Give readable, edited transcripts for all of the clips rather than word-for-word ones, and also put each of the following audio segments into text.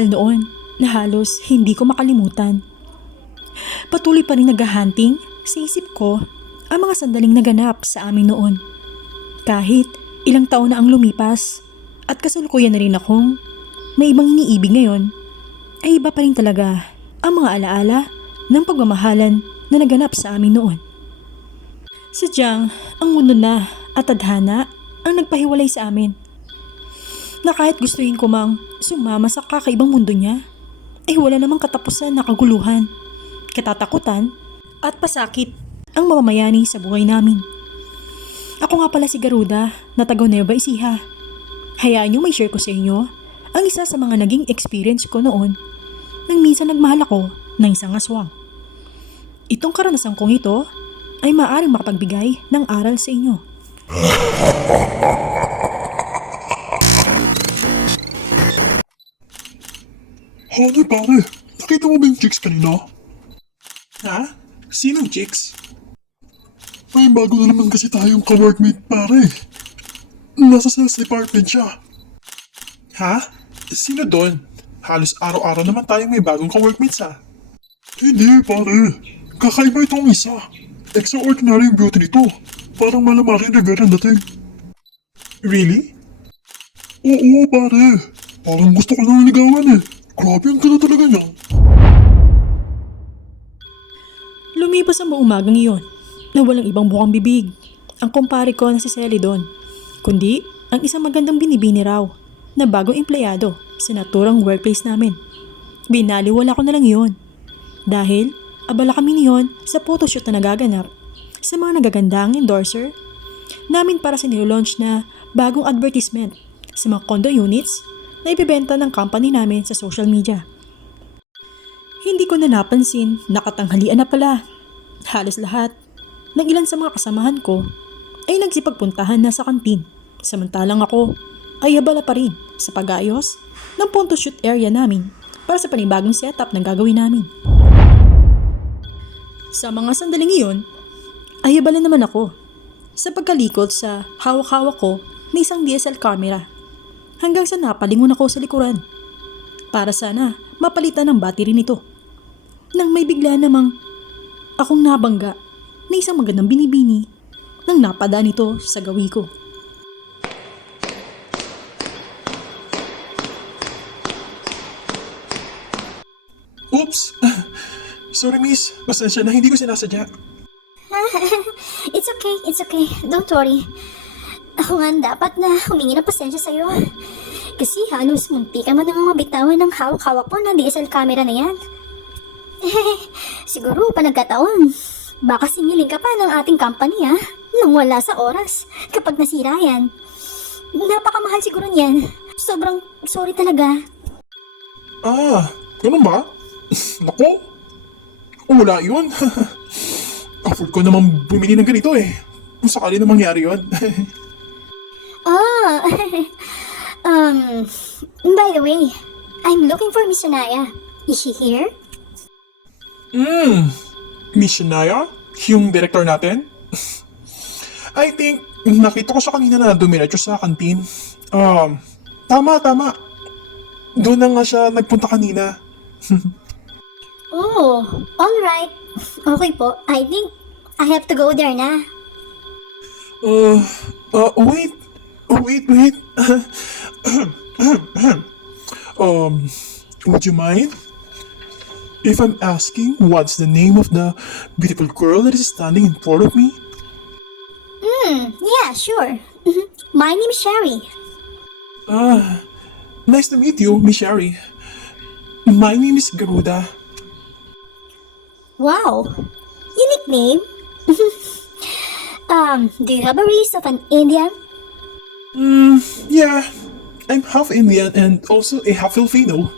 pagmamahal noon na halos hindi ko makalimutan. Patuloy pa rin naghahunting sa isip ko ang mga sandaling naganap sa amin noon. Kahit ilang taon na ang lumipas at kasalukuyan na rin akong may ibang iniibig ngayon, ay iba pa rin talaga ang mga alaala ng pagmamahalan na naganap sa amin noon. Sadyang ang mundo na at tadhana ang nagpahiwalay sa amin, na kahit gustuhin ko mang sumama sa kakaibang mundo niya, ay wala namang katapusan na kaguluhan, katatakutan at pasakit ang mamamayani sa buhay namin. Ako nga pala si Garuda na taga Nueva Ecija. Hayaan niyo may share ko sa inyo ang isa sa mga naging experience ko noon nang minsan nagmahal ako ng isang aswang. Itong karanasan kong ito ay maaaring makapagbigay ng aral sa inyo. Honey pare, nakita mo ba yung chicks kanina? Ha? Sinong chicks? May bago na naman kasi tayong ka-workmate pare. Nasa sales department siya. Ha? Sino doon? Halos araw-araw naman tayong may bagong ka-workmates ha. Hindi pare, kakaiba itong isa. Extraordinary yung beauty nito. Parang malamarin Rivera ang dating. Really? Oo pare, parang gusto ko nang ligawan eh. Grabe ang ganda talaga niya. Lumipas ang buong umagang iyon na walang ibang bukang bibig ang kumpare ko na si Sally doon, kundi ang isang magandang binibini raw na bagong empleyado sa naturang workplace namin. Binaliwala ko na lang iyon dahil abala kami niyon sa photoshoot na nagaganap sa mga nagagandang endorser namin para sa nilo-launch na bagong advertisement sa mga condo units na ibebenta ng company namin sa social media. Hindi ko na napansin na katanghalian na pala. Halos lahat ng ilan sa mga kasamahan ko ay nagsipagpuntahan na sa kantin, samantalang ako ay abala pa rin sa pag-ayos ng photoshoot area namin para sa panibagong setup na gagawin namin. Sa mga sandaling iyon, ay abala naman ako sa pagkalikot sa hawak-hawak ko na isang DSL camera hanggang sa napalingon ako sa likuran para sana mapalitan ng battery nito. Nang may bigla namang akong nabangga na isang magandang binibini nang napadaan ito sa gawi ko. Oops! Sorry miss, pasensya na, hindi ko sinasadya. It's okay. Don't worry. Ako nga dapat na humingi ng pasensya sa'yo. Kasi halos munti ka man nang mabitawan ng hawak-hawak po na DSL camera na yan. Siguro pa nagkataon. Baka singiling ka pa ng ating company nang wala sa oras kapag nasira yan. Napakamahal siguro niyan. Sobrang sorry talaga. Ganun ba? Naku! Wala yun. Afford ko namang bumili ng ganito eh. Kung sakali na mangyari yun. By the way, I'm looking for Miss Shania. Is she here? Miss Shania? Yung director natin? I think, nakita ko siya kanina na dumiretso sa kantin. Tama. Doon na nga siya nagpunta kanina. Oh, alright. Okay po, I think I have to go there na. Wait. Would you mind if I'm asking what's the name of the beautiful girl that is standing in front of me? Yeah, sure. My name is Sherry. Nice to meet you, Miss Sherry. My name is Garuda. Wow, unique name. Do you have a race of an Indian? Yeah. I'm half Indian and also a half Filipino.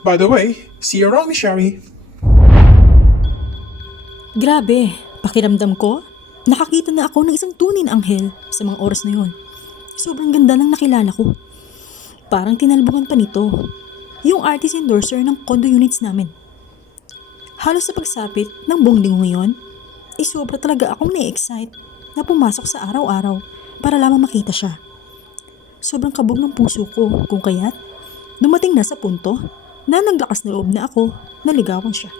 By the way, see you around, Miss Sherry. Grabe, pakiramdam ko, nakakita na ako ng isang tunay na anghel sa mga oras na yun. Sobrang ganda ng nakilala ko. Parang tinalbungan pa nito yung artist endorser ng condo units namin. Halos sa pagsapit ng buong linggo ngayon, ay sobra talaga akong na-excite na pumasok sa araw-araw para lamang makita siya. Sobrang kabog ng puso ko kung kaya't Dumating na sa punto na naglakas na loob na ako na ligawan siya.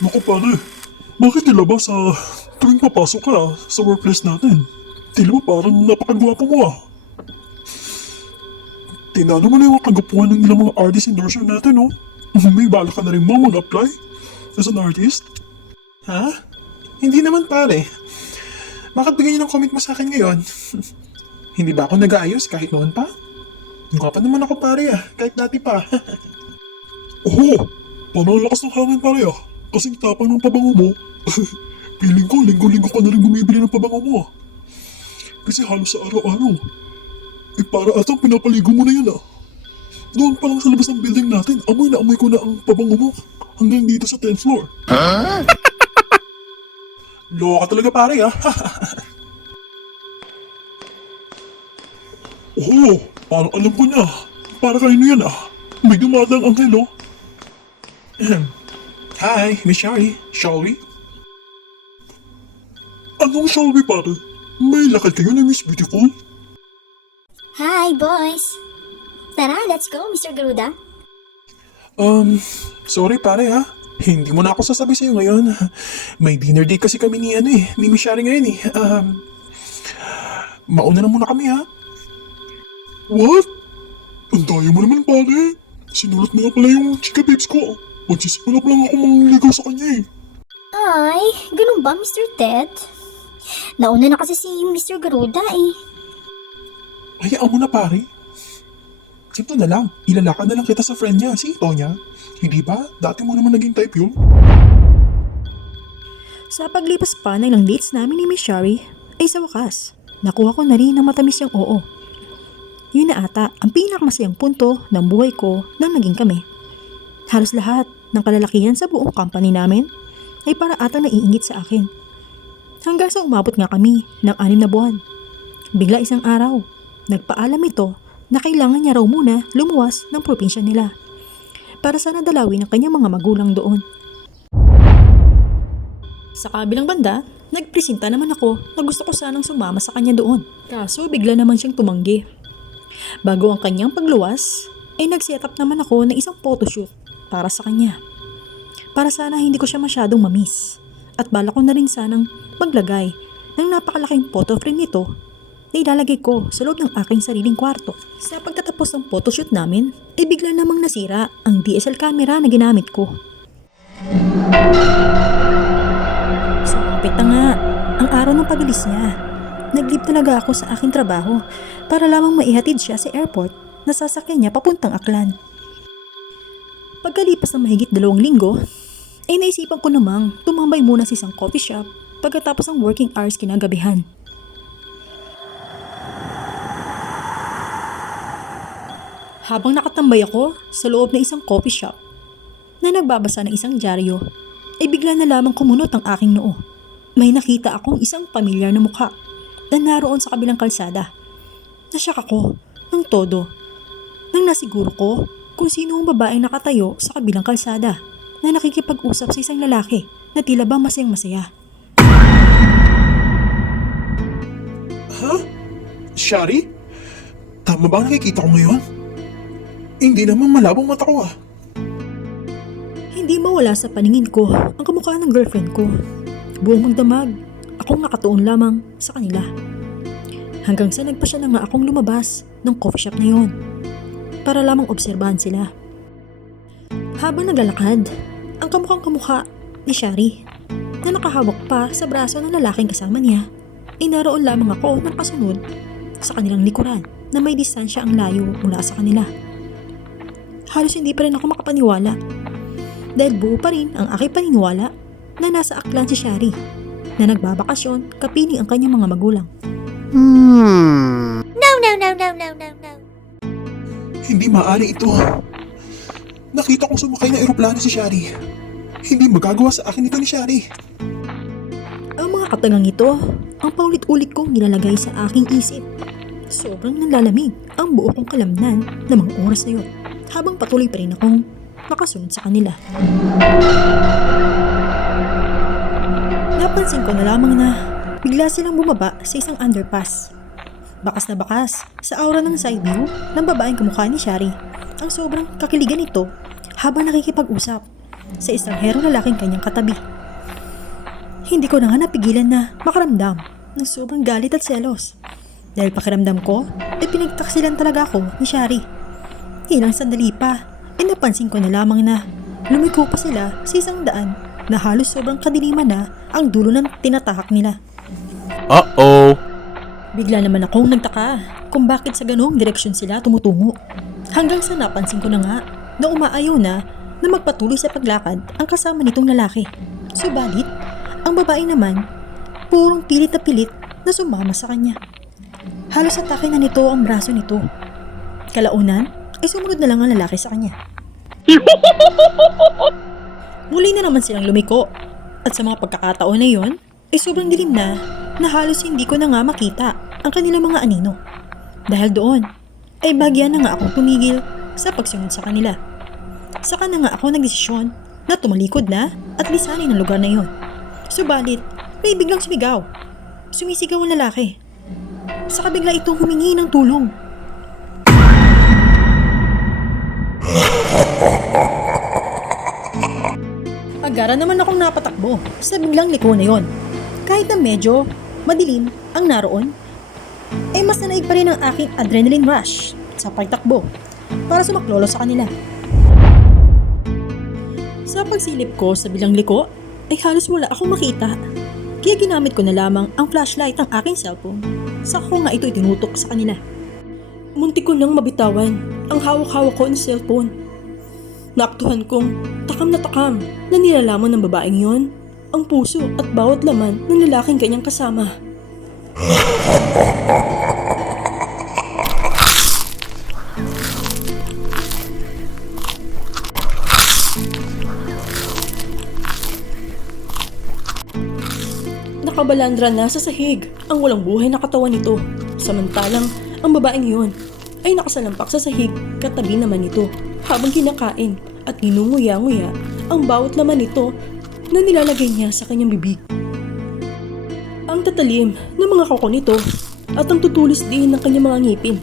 Naku pare, bakit tila ba sa tuwing papasok ka sa workplace natin? Tila ba parang napakagwapo mo ah. Tinalo mo na yung kagapuhan ng ilang mga artist endorser natin oh. May bala ka na rin ba mag-apply as an artist? Ha? Hindi naman pare. Bakit bigyan niyo ng comment mo sa akin ngayon? Hindi ba ako nag-aayos kahit noon pa? Gwapa naman ako pare kahit dati pa. Oo, parang ang lakas ng hangin pare ah. Kasing tapang ng pabango mo. Piling ko, linggo-linggo ka na rin bumibili ng pabango mo ah. Kasi halos sa araw-araw. Para atang pinapaligo mo na yun ah. Doon pa lang sa labas ng building natin, amoy na amoy ko na ang pabango mo. Hanggang dito sa 10th floor. Loko ka talaga pare Oo, parang alam ko na. Para kanino yan ah. May dumadang anghel oh. Hi, Miss Shari. Shall we? Anong shall we pare? May lakad kayo na Miss Beautiful? Hi, boys! Tara, let's go, Mr. Garuda. Sorry pare Hindi mo na ako sasabi sa'yo ngayon. May dinner date kasi kami ni ni Miss Shari ngayon Mauna na muna kami What? Ang daya mo naman pare. Sinulat mo na pala yung chika babes ko. Magsisimula pa lang ako mangligaw sa kanya eh. Ay, ganun ba, Mr. Ted? Nauna na kasi si Mr. Garuda eh. Hayaan mo na pare. Simple na lang. Ilalakad na lang kita sa friend niya, si Tonya. Hindi ba? Dati mo naman naging type yun. Sa paglipas pa ng ilang dates namin ni Miss Shari, ay sa wakas, nakuha ko na rin ng matamis yung oo. Yun na ata ang pinakamasayang punto ng buhay ko nang naging kami. Halos lahat ng kalalakihan sa buong company namin ay para ata naiingit sa akin. Hanggang sa umabot nga kami ng 6 na buwan. Bigla isang araw, nagpaalam ito na kailangan niya raw muna lumuwas ng probinsya nila para sana dalawin ang kanyang mga magulang doon. Sa kabilang banda, nagpresenta naman ako na gusto ko sanang sumama sa kanya doon. Kaso bigla naman siyang tumanggi. Bago ang kanyang pagluwas, ay nag-set up naman ako ng isang photoshoot para sa kanya. Para sana hindi ko siya masyadong mamiss. At bala ko na rin sanang maglagay ng napakalaking photo frame nito na ilalagay ko sa loob ng aking sariling kwarto. Sa pagtatapos ng photoshoot namin, ay bigla namang nasira ang DSL camera na ginamit ko. Sumapit na nga ang araw ng pag-alis niya. Nag-leave talaga ako sa aking trabaho para lamang maihatid siya sa airport na sasakyan niya papuntang Aklan. Pagkalipas ng mahigit 2 linggo, ay naisipan ko namang tumambay muna sa isang coffee shop pagkatapos ng working hours kinagabihan. Habang nakatambay ako sa loob ng isang coffee shop na nagbabasa ng isang dyaryo, ay bigla na lamang kumunot ang aking noo. May nakita akong isang pamilyar na mukha na naroon sa kabilang kalsada. Nasyak ako ng todo nang nasiguro ko kung sino ang babaeng nakatayo sa kabilang kalsada na nakikipag-usap sa isang lalaki na tila ba masayang masaya. Ha? Shari? Tama ba ang nakikita ko ngayon? Hindi naman malabong mata ko Hindi mawala sa paningin ko ang kamukha ng girlfriend ko. Buong magdamag, akong nakatuon lamang sa kanila. Hanggang sa nagpasya na nga akong lumabas ng coffee shop na yon para lamang obserbahan sila. Habang naglalakad, ang kamukhang kamukha ni Shari na nakahawak pa sa braso ng lalaking kasama niya ay naroon lamang ako ng kasunod sa kanilang likuran na may distansya ang layo mula sa kanila. Halos hindi pa rin ako makapaniwala dahil buo pa rin ang aking paniniwala na nasa Aklan si Shari na nagbabakasyon kapiling ang kanyang mga magulang. No. Hindi maaari ito. Nakita kong sumakay na eroplano si Shari. Hindi magagawa sa akin ito ni Shari. Ang mga katagang ito ang paulit-ulit kong nilalagay sa aking isip. Sobrang nanlalamig ang buo kong kalamnan ng mga oras na yun habang patuloy pa rin akong nakasunod sa kanila. Napansin ko na lamang na bigla silang bumaba sa isang underpass. Bakas na bakas sa aura ng side view ng babaeng kamukha ni Shari ang sobrang kakiligan nito habang nakikipag-usap sa isang herong lalaking kanyang katabi. Hindi ko na nga napigilan na makaramdam ng sobrang galit at selos dahil pakiramdam ko ay pinagtaksilan talaga ako ni Shari. Ilang sandali pa ay napansin ko na lamang na lumiko pa sila sa isang daan na halos sobrang kadiliman na ang dulo ng tinatahak nila. Uh-oh. Bigla naman akong nagtaka kung bakit sa ganoong direksyon sila tumutungo. Hanggang sa napansin ko na nga na umaayaw na magpatuloy sa paglakad ang kasama nitong lalaki. Subalit, ang babae naman, purong pilit na sumama sa kanya. Halos atake na nito ang braso nito. Kalaunan, ay sumunod na lang ang lalaki sa kanya. Muli na naman silang lumiko at sa mga pagkakataon na yon, ay sobrang dilim na halos hindi ko na nga makita ang kanilang mga anino. Dahil doon, ay bagyan na nga akong tumigil sa pagsunod sa kanila. Saka na nga ako nagdesisyon na tumalikod na at lisanin ang lugar na yon. Subalit, may biglang sumigaw. Sumisigaw ang lalaki. Saka bigla itong humingi ng tulong. Agara naman akong napatakbo sa biglang liko na yon. Kahit na medyo madilim ang naroon, ay mas nanaig pa rin ang aking adrenaline rush sa pagtakbo para sumaklolo sa kanila. Sa pagsilip ko sa bilang liko, ay halos wala akong makita. Kaya ginamit ko na lamang ang flashlight ng aking cellphone. Saka ko nga ito itinutok sa kanila. Muntik ko nang mabitawan ang hawak-hawak ko ng cellphone. Naaktuhan kong takam na nilalaman ng babaeng yon ang puso at bawat laman ng lalaking kanyang kasama. Nakabalandra na sa sahig ang walang buhay na katawan nito. Samantalang ang babaeng yon ay nakasalampak sa sahig katabi naman nito habang kinakain at ninunguya-nguya ang bawat laman nito na nilalagay niya sa kanyang bibig. Ang tatalim ng mga kuko nito at ang tutulis din ng kanyang mga ngipin.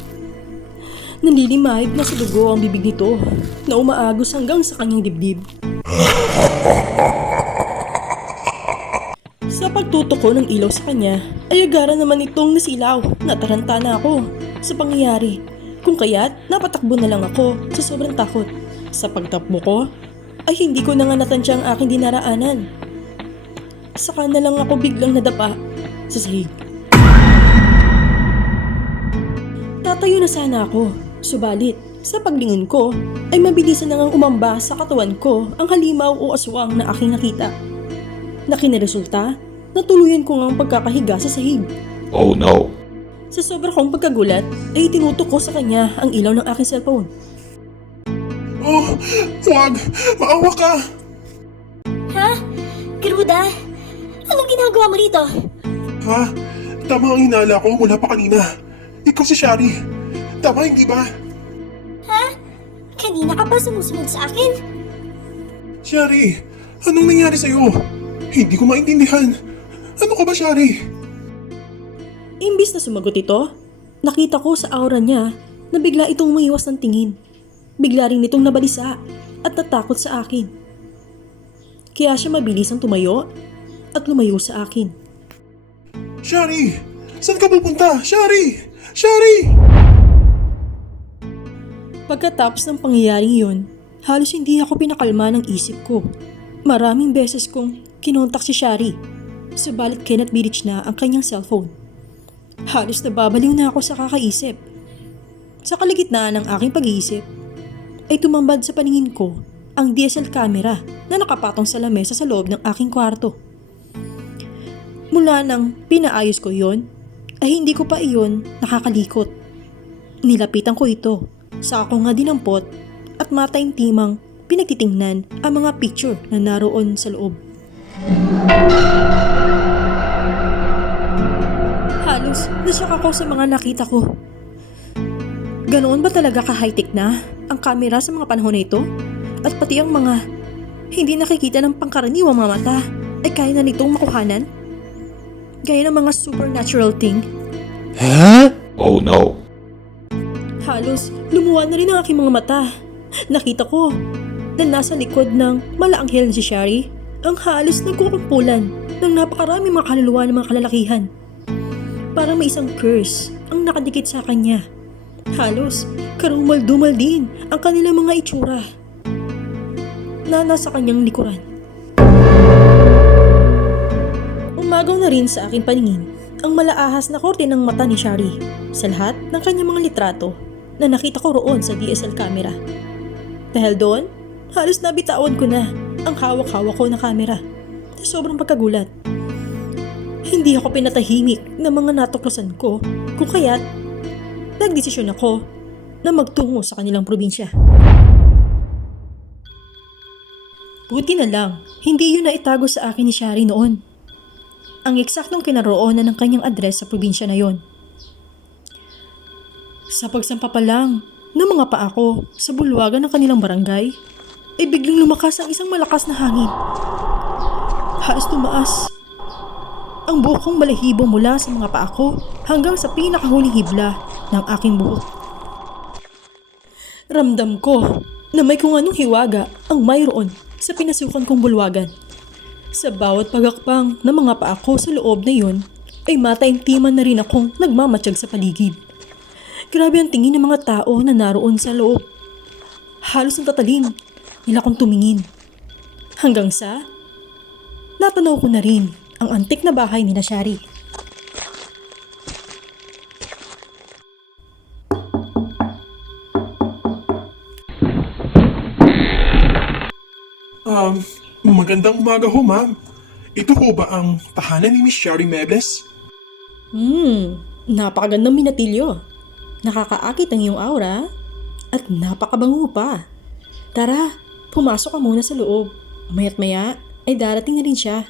Nanlilimahid na sa dugo ang bibig nito na umaagos hanggang sa kanyang dibdib. Sa pagtutok ko ng ilaw sa kanya, ay agara naman itong nasilaw. Nataranta na ako sa pangyayari. Kung kaya't napatakbo na lang ako sa sobrang takot. Sa pagtakbo ko, ay hindi ko na nga natansya ang aking dinaraanan. Saka na lang ako biglang nadapa sa sahig. Tatayo na sana ako, subalit sa paglingon ko ay mabilisan na ngang umamba sa katawan ko ang halimaw o aswang na aking nakita. Na kiniresulta, natuluyan ko ngang pagkakahiga sa sahig. Oh no. Sa sobra kong pagkagulat ay tinutok ko sa kanya ang ilaw ng aking cellphone. Oh, huwag! Maawa ka! Ha? Garuda? Anong ginagawa mo dito? Ha? Tama ang hinala ko mula pa kanina. Ikaw si Shari. Tama, hindi ba? Ha? Kanina ka pa sumusunod sa akin? Shari, anong nangyari sa'yo? Hindi ko maintindihan. Ano ka ba, Shari? Imbis na sumagot ito, nakita ko sa aura niya na bigla itong umiwas ng tingin. Bigla rin itong nabalisa at natakot sa akin. Kaya siya mabilis ang tumayo at lumayo sa akin. Shari! Saan ka pupunta? Shari! Shari! Pagkatapos ng pangyayaring yun, halos hindi ako pinakalma ng isip ko. Maraming beses kong kinontak si Shari, subalit cannot be reached na ang kanyang cellphone. Halos nababaliw na ako sa kakaisip. Sa kalagitnaan ng aking pag-iisip, ay tumambad sa paningin ko ang DSL camera na nakapatong sa lamesa sa loob ng aking kwarto. Mula nang pinaayos ko yon, ay hindi ko pa iyon nakakalikot. Nilapitan ko ito, saka ko nga dinampot at mataimtimang pinagtitingnan ang mga picture na naroon sa loob. Halos nasyak ako sa mga nakita ko. Ganoon ba talaga ka-high-tech na ang kamera sa mga panahon na ito? At pati ang mga hindi nakikita ng pangkaraniwang mga mata ay kaya na nitong makuhanan? Gaya ng mga supernatural thing. Huh? Oh no. Halos lumuwa na rin ang aking mga mata. Nakita ko na nasa likod ng malaanghel na si Shari ang halos nagkukumpulan ng napakarami mga kaluluwa ng mga kalalakihan. Parang may isang curse ang nakadikit sa kanya. Halos karumal-dumal din ang kanilang mga itsura na nasa kanyang likuran. Umagaw na rin sa aking paningin ang malaahas na korte ng mata ni Shari sa lahat ng kanyang mga litrato na nakita ko roon sa DSL camera. Dahil doon, halos nabitawan ko na ang hawak-hawak ko na camera sa sobrang pagkagulat. Hindi ako pinatahimik ng mga natuklasan ko kung kaya't nagdesisyon ako na magtungo sa kanilang probinsya. Buti na lang, hindi yun na itago sa akin ni Shari noon. Ang eksaktong kinaroonan ng kanyang address sa probinsya na yon. Sa pagsampa pa lang ng mga paa ko sa bulwagan ng kanilang barangay, ay biglang lumakas ang isang malakas na hangin. Halos tumaas ang buhok kong balahibo mula sa mga paa ko hanggang sa pinakahuling hibla ng aking buhok. Ramdam ko na may kung anong hiwaga ang mayroon sa pinasukan kong bulwagan. Sa bawat pagakpang ng mga paa ko sa loob na yun, ay mataimtiman na rin akong nagmamatsyag sa paligid. Grabe ang tingin ng mga tao na naroon sa loob. Halos natatalim nila akong tumingin. Hanggang sa, natanaw ko na rin ang antik na bahay ni Shari. Magandang umaga ho, ma'am. Ito ho ba ang tahanan ni Miss Shari Mebles? Napakagandang minatilyo. Nakakaakit ang iyong aura at napakabango pa. Tara, pumasok ka muna sa loob. Maya't maya ay darating na rin siya.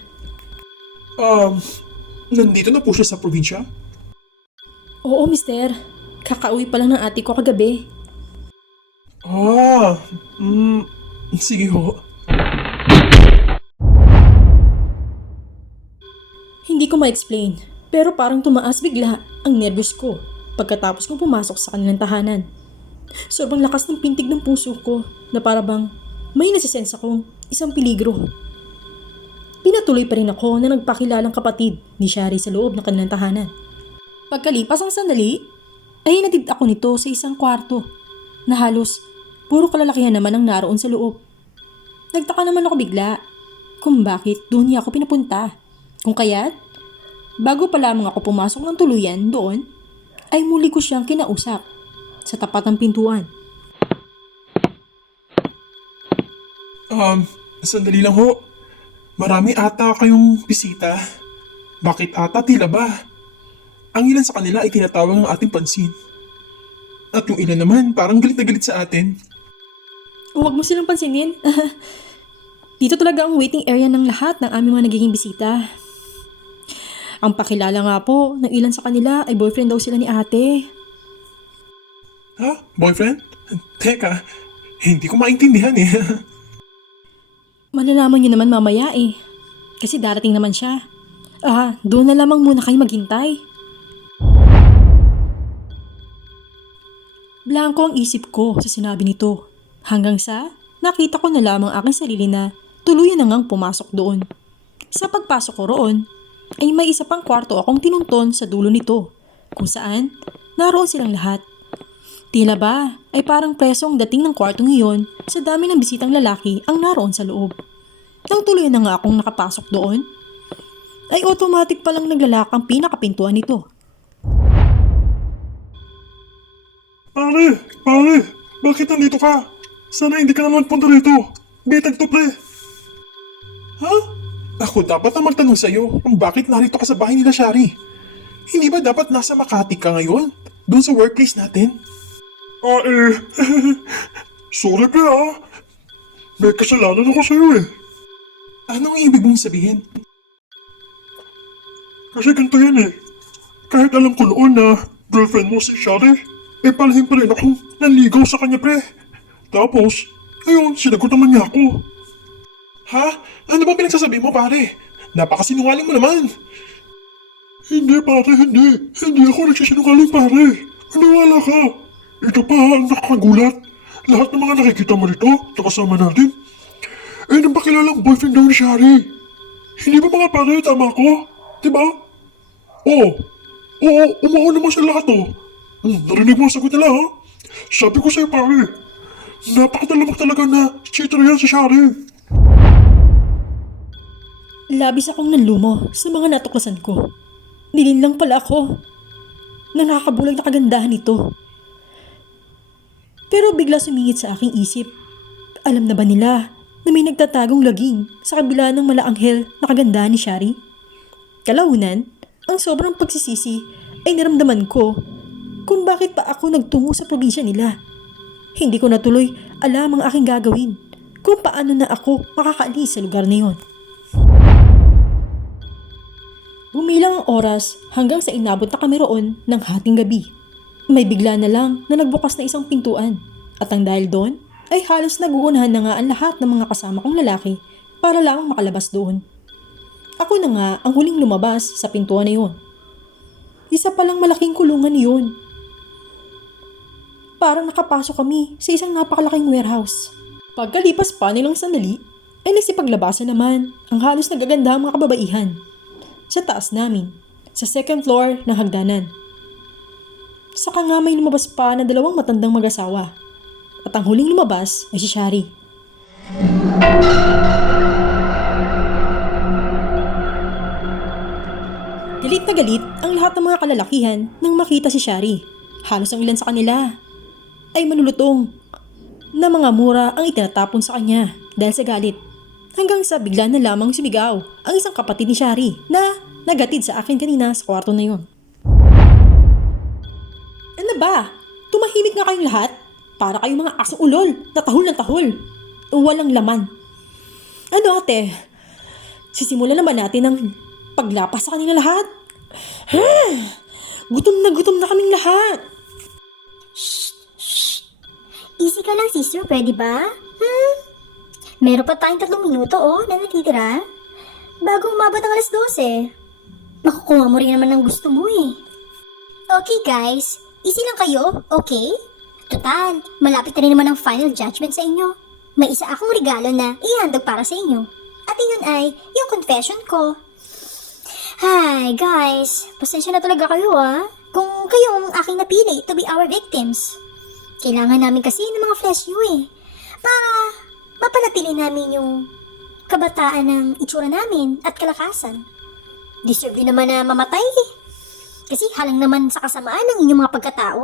Nandito na po siya sa probinsya? Oo, mister. Kakauwi pa lang ng ate ko kagabi. Sige ho. Hindi ko ma-explain, pero parang tumaas bigla ang nervyos ko pagkatapos kong pumasok sa kanilang tahanan. Sobrang lakas ng pintig ng puso ko na parabang may nasisense akong isang peligro. Pinatuloy pa rin ako na nagpakilalang kapatid ni Shari sa loob ng kanilang tahanan. Pagkalipas ang sandali, ay hinatid ako nito sa isang kwarto na halos puro kalalakihan naman ang naroon sa loob. Nagtaka naman ako bigla kung bakit doon niya ako pinapunta. Kung kaya't, bago pa lamang ako pumasok ng tuluyan doon, ay muli ko siyang kinausap sa tapat ng pintuan. Sandali lang ho. Marami ata kayong bisita. Bakit ata tila ba? Ang ilan sa kanila ay tinatawag ng ating pansin. At yung ilan naman parang galit na galit sa atin. Huwag mo silang pansinin. Dito talaga ang waiting area ng lahat ng aming mga nagiging bisita. Ang pakilala nga po ng ilan sa kanila ay boyfriend daw sila ni ate. Ha? Boyfriend? Teka, hindi ko maintindihan eh. Malalaman niyo naman mamaya eh. Kasi darating naman siya. Doon na lamang muna kayo maghintay. Blanko ang isip ko sa sinabi nito. Hanggang sa nakita ko na lamang aking sarili na tuluyan na ngang pumasok doon. Sa pagpasok ko roon, ay may isa pang kwarto akong tinunton sa dulo nito, kung saan naroon silang lahat. Tila ba ay parang preso ang dating ng kwartong iyon sa dami ng bisitang lalaki ang naroon sa loob. Nang tuloy na nga akong nakapasok doon, ay automatic palang naglalak ang pinakapintuan nito. Pare, bakit nandito ka? Sana hindi ka naman punta rito. Bitag to, pre. Ha? Ako dapat na magtanong sa'yo kung bakit narito ka sa bahay nila Shari. Hindi ba dapat nasa Makati ka ngayon? Doon sa workplace natin? Sorry pre May kasalanan ako sa'yo eh. Anong ibig mong sabihin? Kasi ganito yan eh. Kahit alam ko noon na girlfriend mo si Shari, palihim pa rin akong nanligaw sa kanya pre. Tapos, ayun, sinagot naman niya ako. Ha? Ano ba pinagsasabi mo pare? Napakasinungaling mo naman. Hindi pare, hindi. Hindi ako nagsisinungaling pare. Maniwala ka. Ito pa ang nakakagulat. Lahat ng mga nakikita mo rito, nakasama natin, ay nang pakilalang boyfriend daw ni Shari. Hindi ba mga pare, tama ko? Diba? Oo. Oo, umuo naman sa lahat oh. Narinig mo ang sagot nila ha? Sabi ko sa'yo pare, napakatalamak talaga na cheater yan si Shari. Labis akong nanlumo sa mga natuklasan ko. Nilinlang pala ako na nakakabulag na kagandahan nito. Pero bigla sumingit sa aking isip. Alam na ba nila na may nagtatagong laging sa kabila ng malaanghel na kagandahan ni Shari? Kalaunan, ang sobrang pagsisisi ay naramdaman ko kung bakit pa ako nagtungo sa probinsya nila. Hindi ko natuloy alam ang aking gagawin kung paano na ako makakaalis sa lugar na yon. Bumilang ang oras hanggang sa inabot na kami roon ng hating gabi. May bigla na lang na nagbukas na isang pintuan at ang dahil doon ay halos naguunahan na nga ang lahat ng mga kasama kong lalaki para lamang makalabas doon. Ako na nga ang huling lumabas sa pintuan na yun. Isa palang malaking kulungan yun. Parang nakapasok kami sa isang napakalaking warehouse. Pagkalipas pa nilang sandali ay nagsipaglabasan naman ang halos nagagandahang mga kababaihan. Sa taas namin, sa second floor ng hagdanan. Saka nga may lumabas pa na 2 matandang mag-asawa. At ang huling lumabas ay si Shari. Galit na galit ang lahat ng mga kalalakihan nang makita si Shari. Halos ang ilan sa kanila ay manulutong na mga mura ang itinatapon sa kanya dahil sa galit. Hanggang sa bigla na lamang sumigaw ang isang kapatid ni Shari na nagatid sa akin kanina sa kwarto na yon. Ano ba? Tumahimik nga kayong lahat? Para kayong mga asong ulol na tahol ng tahol. Walang laman. Ano ate? Sisimulan na ba natin ang paglapas sa kanila lahat? Gutom na kaming lahat. Easy ka lang, sister. Pwede ba? Meron pa tayong 3 minuto, na natitira. Bago umabot ang alas 12. Makukuha mo rin naman ng gusto mo eh. Okay guys, easy lang kayo, okay? Total, malapit na rin naman ang final judgment sa inyo. May isa akong regalo na ihandog para sa inyo. At iyon ay yung confession ko. Hi guys, pasensya na talaga kayo kung kayo ang aking napili to be our victims. Kailangan namin kasi ng mga flesh you para mapanatili namin yung kabataan ng itsura namin at kalakasan. Deserve din naman na mamatay kasi halang naman sa kasamaan ng inyong mga pagkatao.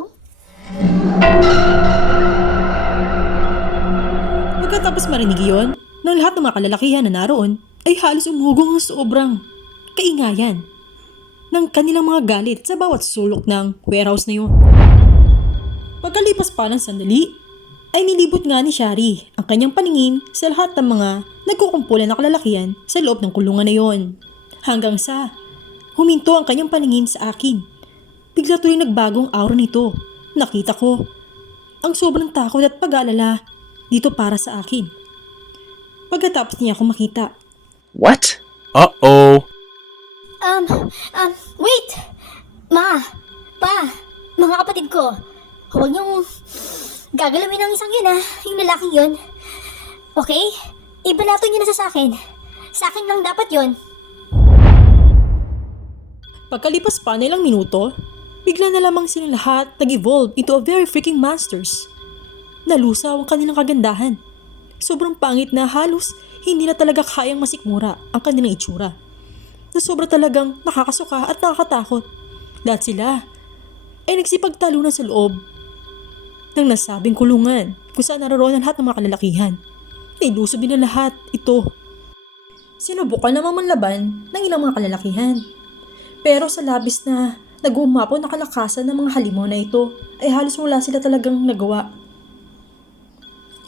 Pagkatapos marinig iyon, ng lahat ng mga kalalakihan na naroon ay halos umugong ang sobrang kaingayan ng kanilang mga galit sa bawat sulok ng warehouse na yun. Pagkalipas pa ng sandali, ay nilibot nga ni Shari ang kanyang paningin sa lahat ng mga nagkukumpulan na kalalakihan sa loob ng kulungan na yon. Hanggang sa huminto ang kanyang paningin sa akin. Bigla tuloy nagbagong aura nito. Nakita ko ang sobrang takot at pag-aalala dito para sa akin. Pagkatapos niya ako makita. What? Uh-oh. Wait! Ma! Pa! Mga kapatid ko, huwag niyong gagalawin ang isang yun yung lalaking yun. Okay? Ibalato niyo na sa akin. Sa akin lang dapat yun. Pagkalipas pa na ilang minuto, bigla na lamang silang lahat nag-evolve into a very freaking monsters. Nalusaw ang kanilang kagandahan. Sobrang pangit na halos hindi na talaga kayang masikmura ang kanilang itsura. Na sobra talagang nakakasuka at nakakatakot. Lahat sila ay nagsipagtalunan sa loob ng nasabing kulungan kung saan naroon ang lahat ng mga kalalakihan. Nailusob din na lahat ito. Sinubukan naman manlaban ng ilang mga kalalakihan. Pero sa labis na nag-uumapaw na kalakasan ng mga halimaw na ito ay halos wala sila talagang nagawa.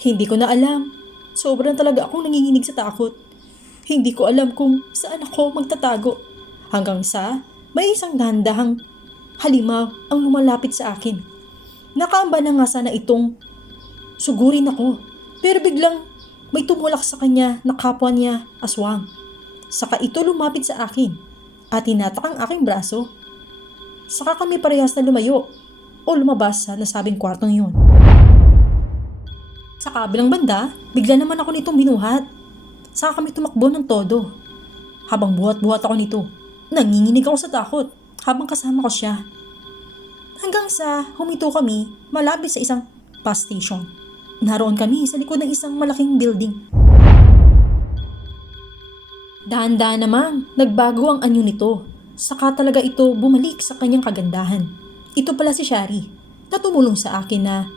Hindi ko na alam. Sobrang talaga akong nanginginig sa takot. Hindi ko alam kung saan ako magtatago. Hanggang sa may isang dahan-dahang halimaw ang lumalapit sa akin. Nakaamba na nga sana itong sugurin ako. Pero biglang may tumulak sa kanya na kapwa niya aswang. Saka ito lumapit sa akin. at hinatak ang aking braso. Saka kami parehas na lumayo o lumabas sa nasabing kwartong yun. Sa kabilang banda, bigla naman ako nitong binuhat. Saka kami tumakbo ng todo. Habang buhat-buhat ako nito, nanginginig ako sa takot habang kasama ko siya. Hanggang sa huminto kami malapit sa isang bus station. Naroon kami sa likod ng isang malaking building. Dahan-dahan namang nagbago ang anyo nito. Saka talaga ito bumalik sa kanyang kagandahan. Ito pala si Shari na tumulong sa akin na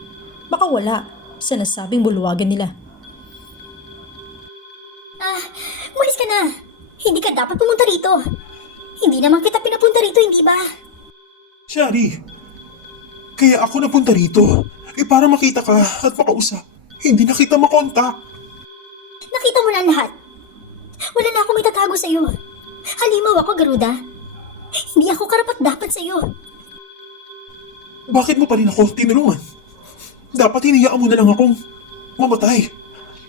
makawala sa nasabing bulwagan nila. Umalis ka na. Hindi ka dapat pumunta rito. Hindi naman kita pinapunta rito, hindi ba? Shari, kaya ako napunta rito. Para makita ka at makausap. Hindi na kita makontak. Nakita mo na ang lahat. Wala na akong itatago sa'yo. Halimaw ako, Garuda. Hindi ako karapat-dapat sa'yo. Bakit mo pa rin ako tinulungan? Dapat hinayaan mo na lang akong mamatay.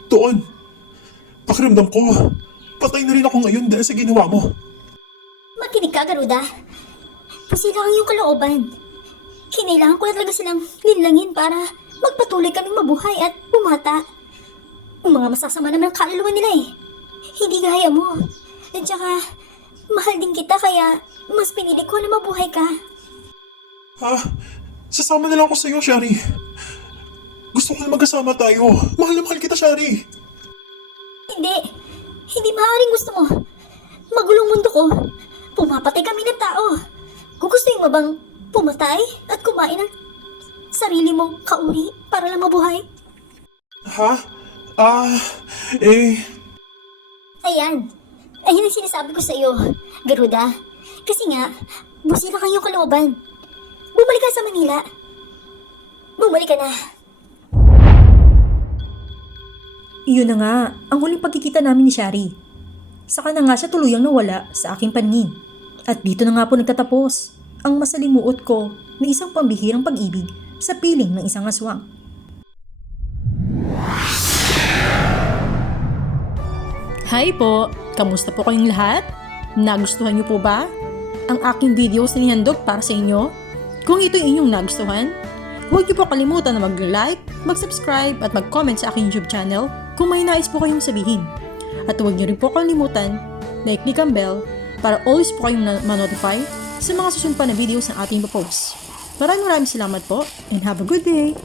Doon. Pakiramdam ko, patay na rin ako ngayon dahil sa ginawa mo. Makinig ka, Garuda. Pusila ang iyong kalooban. Kinailangan ko na talaga silang linlangin para magpatuloy kaming mabuhay at bumata. Ang mga masasama naman ang kaluluwa nila eh. Hindi gaya mo. At saka, mahal din kita kaya mas pinili ko na mabuhay ka. Sasama na lang ako sa'yo, Shari. Gusto ko na magkasama tayo. Mahal na mahal kita, Shari. Hindi. Hindi maaaring gusto mo. Magulong mundo ko. Pumapatay kami ng tao. Gugustuhin mo bang pumatay at kumain ng sarili mong kauri para lang mabuhay? Ayan. Ayan ang sinasabi ko sa iyo, Garuda. Kasi nga, busila kayong kalooban. Bumalik ka sa Manila. Bumalik ka na. Iyon na nga, ang huling pagkikita namin ni Shari. Saka na nga siya tuluyang nawala sa aking paningin. At dito na nga po nagtatapos ang masalimuot ko na isang pambihirang pag-ibig sa piling ng isang aswang. Hi po! Kamusta po kayong lahat? Nagustuhan niyo po ba ang aking videos na nihandog para sa inyo? Kung ito'y inyong nagustuhan, huwag niyo po kalimutan na mag-like, mag-subscribe at mag-comment sa aking YouTube channel kung may nais po kayong sabihin. At huwag niyo rin po kalimutan na i-click ang bell para always po kayong ma-notify sa mga susunod pa na videos na ating ipopost. Maraming salamat po and have a good day!